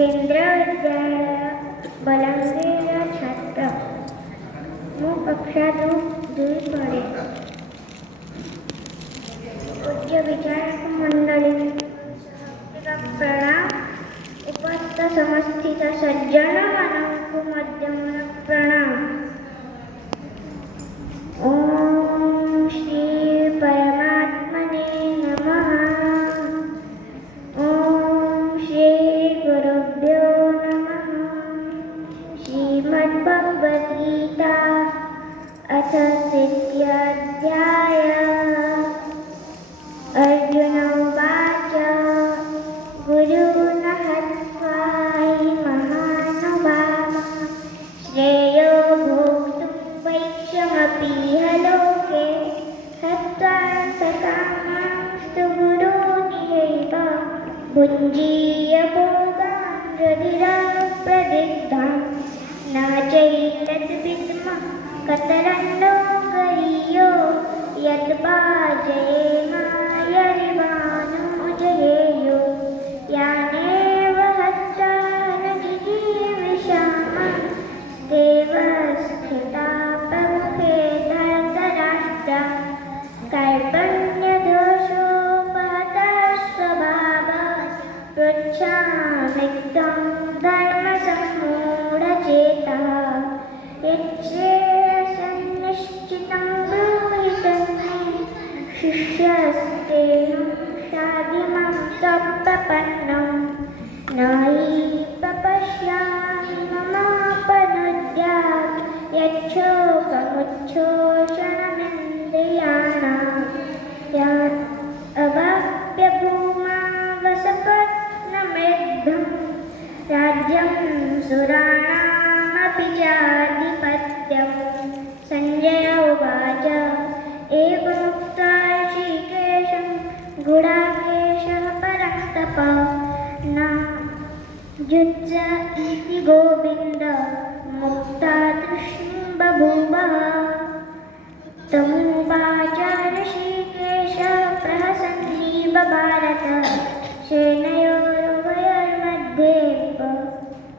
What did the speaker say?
केंद्रीय विद्यालय बलंगीर छात्र मु कक्षा दूर पड़े पूज्य विचारक मंडली प्रणाम उपस्थित समस्थित सज्जन मानव मध्यम प्रणाम। ओम श्री परमात्मने नमः। ओम श्री गुरुभ्यो नमः। श्रीमद्भगवद गीता अथ तृतीयोऽध्याय। अर्जुन उवाच गुरून् हत्वा हि महानुभावः श्रेयो भोक्तुं वैश्यमपीह लोके हत्वा सकामांस्तु गुरूनिहैव भुञ्जीय भोगान् रुधिरप्रदिग्धान् न चैतद्विद्मः कतरन्नो गरीयो यद्भाजयेम यरिवानो जयेयुः यानेव हत्वा न जिजीविषामः देव स्थिता प्रमुखे धर्तराष्ट्रा कार्पण्यदोषोपहतः स्वभावः पृच्छामि त्वं धर्मसम्मूढचेतः यच्छ्रेयसन्निश्चितं ब्रूहि तन्मे शिष्यस्तेन शाधिमां त्वत्प्रपन्नं न हि प्रपश्यामि ममापनुद्यात् यच्छोकमुच्छोषणमिन्द्रियाणां यान् अवाप्य भूमा वसपत्नमेद्धं राज्यं सुराणामपि चाधिपत्यं। संजय उवाच एवमुक्त्वा ऋषिकेशं गुडाकेशः परन्तप न युज्य इति गोविन्द मुक्ता तृष्णीं बभूव। तमुवाच